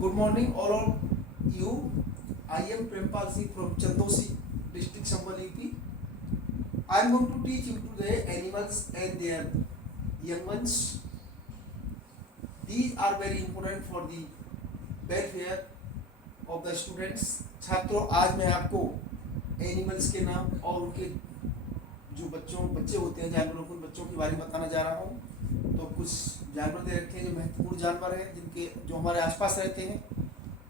Good morning, all of you. I am Prempal Singh from Chandosi district, Sambal UP. I am going to teach you today animals and their young ones. These are very important for the welfare of the students. छात्रों, आज मैं आपको animals के नाम और उनके जो बच्चे होते हैं जानवरों के बच्चों के बारे में बताना जा रहा हूँ। तो कुछ जानवर दे रखे हैं जो महत्वपूर्ण जानवर हैं, जिनके जो हमारे आसपास रहते हैं,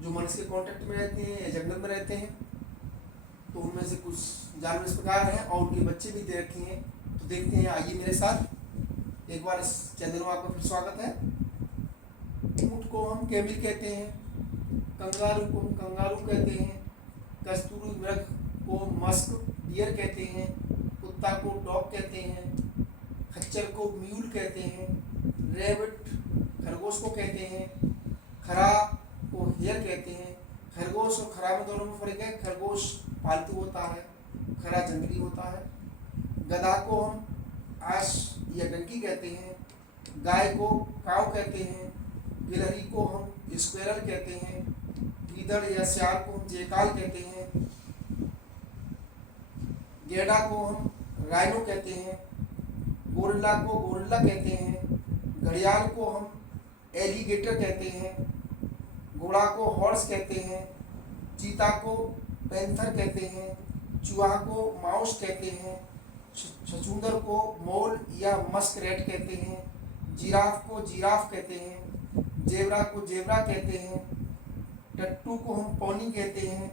जो मनुष्य के कांटेक्ट में रहते हैं या जंगल में रहते हैं। तो उनमें से कुछ जानवर इस प्रकार हैं और उनके बच्चे भी दे रखे हैं। तो देखते हैं, आइए मेरे साथ। एक बार इस चैनल में आपका फिर स्वागत है। ऊँट को हम कैमिल कहते हैं, कंगारू को हम कंगारू कहते हैं, कस्तूरी मृग को मस्क डियर कहते हैं, कुत्ता को डॉग कहते हैं, खच्चर को म्यूल कहते हैं, रैबिट खरगोश को कहते हैं, खरा को हेयर कहते हैं। खरगोश और खरा में दोनों में फर्क है। खरगोश पालतू होता है, खरा जंगली होता है। गधा को हम आश या डंकी कहते हैं, गाय को काव कहते हैं, गिलहरी को हम स्क्वेरल कहते हैं, गीदड़ या सियार को हम जेकाल कहते हैं, गेंडा को हम राइनो कहते हैं, गोरिल्ला को गोरिल्ला कहते हैं, घड़ियाल को हम एलिगेटर कहते हैं, घोड़ा को हॉर्स कहते हैं, चीता को पैंथर कहते हैं, चूहा को माउस कहते हैं, छछूंदर को मोल या मस्क रेट कहते हैं, जिराफ को जिराफ कहते हैं, जेबरा को जेबरा कहते हैं, टट्टू को हम पॉनी कहते हैं,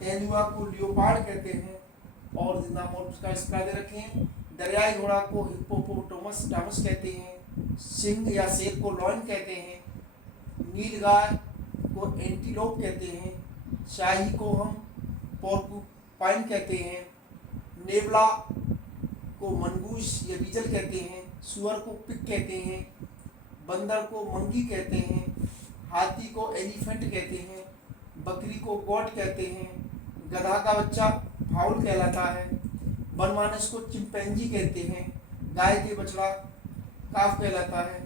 तेंदुआ को लियोपार्ड कहते हैं और नाम और उसका इसका दे रखे हैं। दरियाई घोड़ा को हिप्पोपोटामस कहते हैं, सिंह या शेर को लॉयन कहते हैं, नीलगाय को एंटीलोप कहते हैं, शाही को हम पोर्कुपाइन कहते हैं, नेवला को मंगूस या बीजल कहते हैं, सुअर को पिग कहते हैं, बंदर को मंकी कहते हैं, हाथी को एलिफेंट कहते हैं, बकरी को गोट कहते हैं, गधा का बच्चा फाउल कहलाता है, बनमानस को चिंपैंजी कहते हैं, गाय के बछड़ा काफ कहलाता है,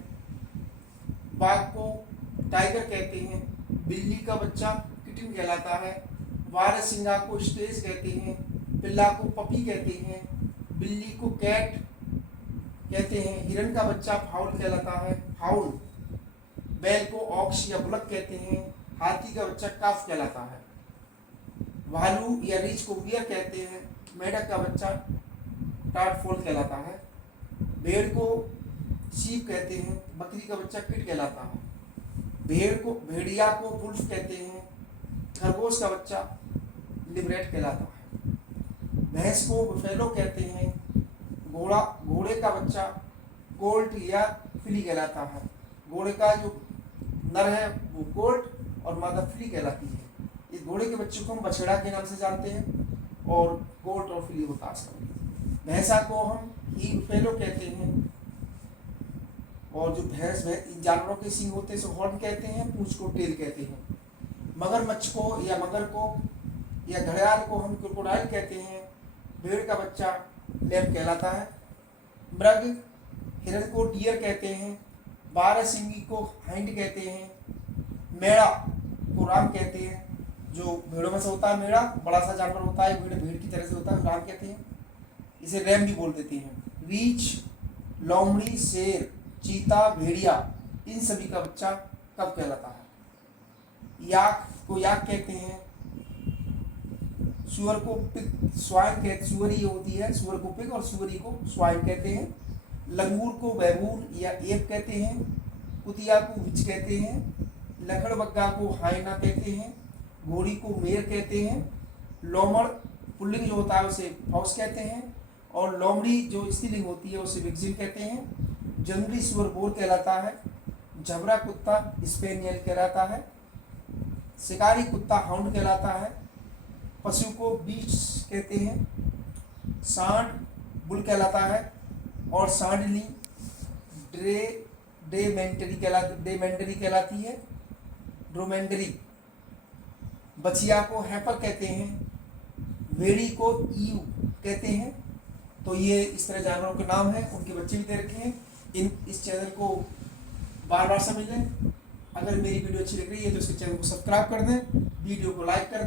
बाघ को टाइगर कहते हैं, बिल्ली का बच्चा किटन कहलाता है, वारसिंगा को स्टेज कहते हैं, पिल्ला को पपी कहते हैं, बिल्ली को कैट कहते हैं, हिरन का बच्चा फाउल कहलाता है, फाउल। बैल को ऑक्स या बुलक कहते हैं, हाथी का बच्चा काफ कहलाता है, भालू या रीछ को वियर कहते हैं, मेढक का बच्चा टाटफोल कहलाता है, भेड़ को शीप कहते हैं, बकरी का बच्चा किट कहलाता है, भेड़िया को वुल्फ कहते हैं, खरगोश का बच्चा लिबरेट कहलाता है, भैंस को बफेलो कहते हैं, घोड़े का बच्चा कोल्ट या फिली कहलाता है। घोड़े का जो नर है वो कोल्ट और मादा फिली कहलाती है। इस घोड़े के बच्चे को हम बछड़ा के नाम से जानते हैं और कोल्ट और फिली होता है। भैंसा को हम ही बफेलो कहते हैं और जो भैंस इन जानवरों के सींग होते हैं सो हॉर्न कहते हैं, पूंछ को टेल कहते हैं। मगरमच्छ को या मगर को या घड़ियाल को हम क्रोकोडाइल कहते हैं, भेड़ का बच्चा लैम कहलाता है, मृग हिरण को डियर कहते हैं, बारहसिंगी को हाइंड कहते हैं, मेढ़ा को राम कहते हैं, जो भेड़ों में से होता है। मेढ़ा बड़ा सा जानवर होता है, भेड़ की तरह से होता है, राम कहते हैं, इसे रैम भी बोल देते हैं। रीछ, लोमड़ी, शेर, चीता, भेड़िया, इन सभी का बच्चा कब कहलाता है। याक को याक कहते हैं, सुअर को पिग स्वाइन कहते, सुअरी होती है, सुअर को पिग और सुअरी को स्वाइन कहते हैं। लंगूर को बैबून या एप कहते हैं, कुतिया को विच कहते हैं, लकड़बग्गा को हाइना कहते हैं, घोड़ी को मेर कहते हैं, लोमड़ पुल्लिंग जो होता है उसे फौस कहते हैं और लोमड़ी जो स्त्रीलिंग होती है उसे विक्सिन कहते हैं। जंगली सुअर बोर कहलाता है, झबरा कुत्ता स्पेनियल कहलाता है, शिकारी कुत्ता हाउंड कहलाता है, पशु को बीस्ट कहते हैं, सांड बुल कहलाता है और सांडली डेमेंडरी कहलाती है, ड्रोमेंडरी। बछिया को हैपर कहते हैं, भेड़ी को ईव कहते हैं। तो ये इस तरह जानवरों के नाम हैं, उनके बच्चे भी दे रखे हैं। इस चैनल को बार बार समझ लें। अगर मेरी वीडियो अच्छी लग रही है तो इसके चैनल को सब्सक्राइब कर दें, वीडियो को लाइक कर दें।